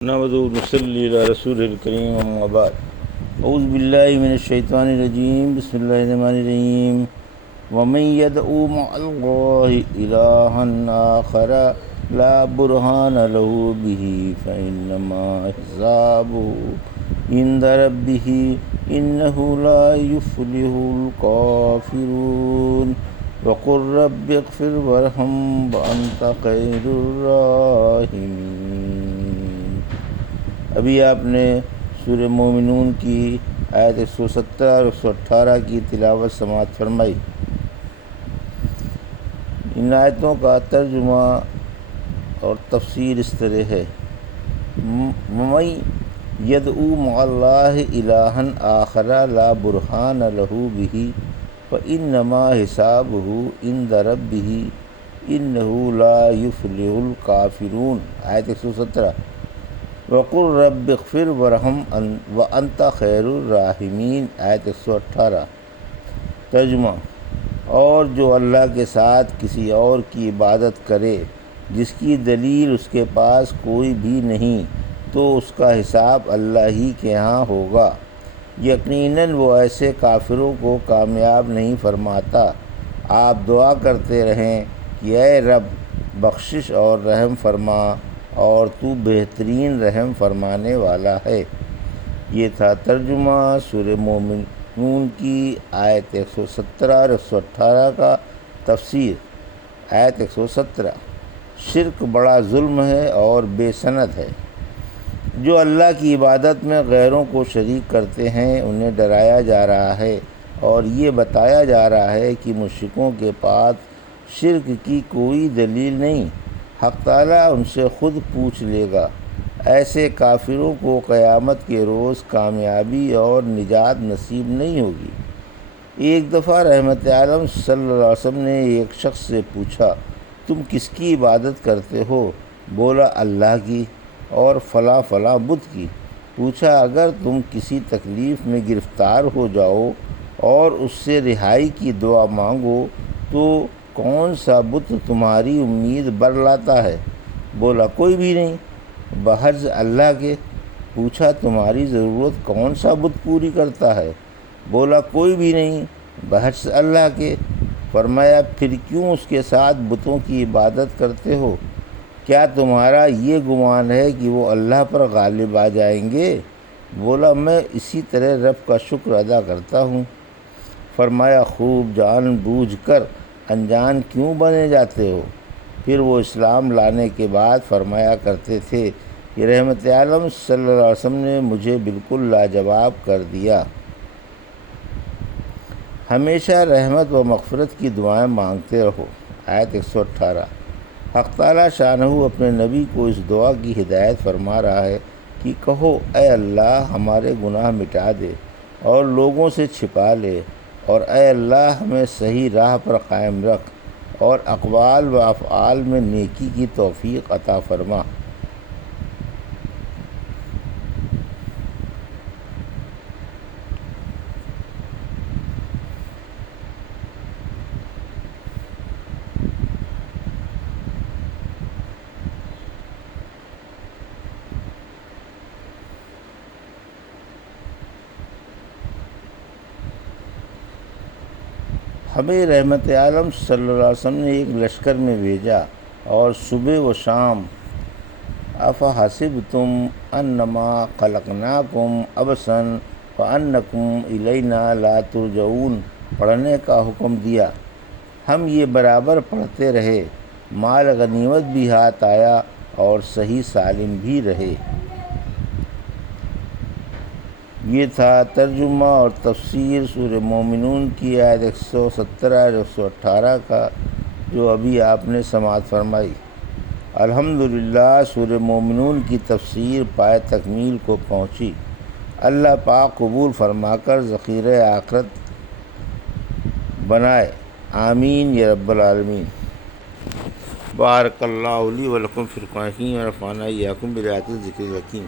نحمدہ و نصلی علی رسول الکریم اما بعد اعوذ باللہ من الشیطان الرجیم بسم اللہ الرحمن الرحیم ومن يدعو مع اللہ الہا آخر لا برہان له به فإنما حسابه عند ربه إنه لا يفلح الكافرون وقل رب اغفر وارحم وأنت خیر الراحمین۔ ابھی آپ نے سورہ مومنون کی آیت 117 اور 118 کی تلاوت سماعت فرمائی۔ ان آیتوں کا ترجمہ اور تفسیر اس طرح ہے: وَمَن يَدْعُو مَعَ اللَّهِ إِلَٰهًا آخَرَ لَا بُرْهَانَ لَهُ بِهِ فَإِنَّمَا حِسَابُهُ عِندَ رَبِّهِ إِنَّهُ لَا يُفْلِحُ الْكَافِرُونَ۔ آیت 117۔ وَقُلْ رَبِّ اغْفِرْ وَارْحَمْ وَأَنْتَ خَيْرُ الرَّاحِمِينَ۔ آیت 118۔ ترجمہ: اور جو اللہ کے ساتھ کسی اور کی عبادت کرے جس کی دلیل اس کے پاس کوئی بھی نہیں، تو اس کا حساب اللہ ہی کے ہاں ہوگا۔ یقیناً وہ ایسے کافروں کو کامیاب نہیں فرماتا۔ آپ دعا کرتے رہیں کہ اے رب بخشش اور رحم فرما، اور تو بہترین رحم فرمانے والا ہے۔ یہ تھا ترجمہ سورہ مومنون کی آیت 117 اور 118 کا تفسیر۔ آیت 117: شرک بڑا ظلم ہے اور بے سند ہے۔ جو اللہ کی عبادت میں غیروں کو شریک کرتے ہیں انہیں ڈرایا جا رہا ہے اور یہ بتایا جا رہا ہے کہ مشرکوں کے پاس شرک کی کوئی دلیل نہیں۔ حق تعالیٰ ان سے خود پوچھ لے گا۔ ایسے کافروں کو قیامت کے روز کامیابی اور نجات نصیب نہیں ہوگی۔ ایک دفعہ رحمت عالم صلی اللہ علیہ وسلم نے ایک شخص سے پوچھا، تم کس کی عبادت کرتے ہو؟ بولا، اللہ کی اور فلاں فلاں بت کی۔ پوچھا، اگر تم کسی تکلیف میں گرفتار ہو جاؤ اور اس سے رہائی کی دعا مانگو تو کون سا بت تمہاری امید بر لاتا ہے؟ بولا، کوئی بھی نہیں، بحرز اللہ کے۔ پوچھا، تمہاری ضرورت کون سا بت پوری کرتا ہے؟ بولا، کوئی بھی نہیں، بحرز اللہ کے۔ فرمایا، پھر کیوں اس کے ساتھ بتوں کی عبادت کرتے ہو؟ کیا تمہارا یہ گمان ہے کہ وہ اللہ پر غالب آ جائیں گے؟ بولا، میں اسی طرح رب کا شکر ادا کرتا ہوں۔ فرمایا، خوب جان بوجھ کر انجان کیوں بنے جاتے ہو؟ پھر وہ اسلام لانے کے بعد فرمایا کرتے تھے کہ رحمت عالم صلی اللہ علیہ وسلم نے مجھے بالکل لاجواب کر دیا۔ ہمیشہ رحمت و مغفرت کی دعائیں مانگتے رہو۔ آیت 118۔ حق تعالیٰ شانہ اپنے نبی کو اس دعا کی ہدایت فرما رہا ہے کہ کہو، اے اللہ ہمارے گناہ مٹا دے اور لوگوں سے چھپا لے، اور اے اللہ ہمیں صحیح راہ پر قائم رکھ اور اقوال و افعال میں نیکی کی توفیق عطا فرما۔ ہمیں رحمت عالم صلی اللہ علیہ وسلم نے ایک لشکر میں بھیجا اور صبح و شام افحسبتم انما خلقناکم عبثا وانکم الینا لا ترجعون پڑھنے کا حکم دیا۔ ہم یہ برابر پڑھتے رہے، مال غنیمت بھی ہاتھ آیا اور صحیح سالم بھی رہے۔ یہ تھا ترجمہ اور تفسیر سورہ مومنون کی آیت 117 اور 118 کا، جو ابھی آپ نے سماعت فرمائی۔ الحمدللہ سورہ مومنون کی تفسیر پائے تکمیل کو پہنچی۔ اللہ پاک قبول فرما کر ذخیرہ آخرت بنائے، آمین یا رب العالمین۔ بارک اللہ لی و لکم فی القرآن الحکیم ونفعنی وإیاکم بآیات الذکر الحکیم۔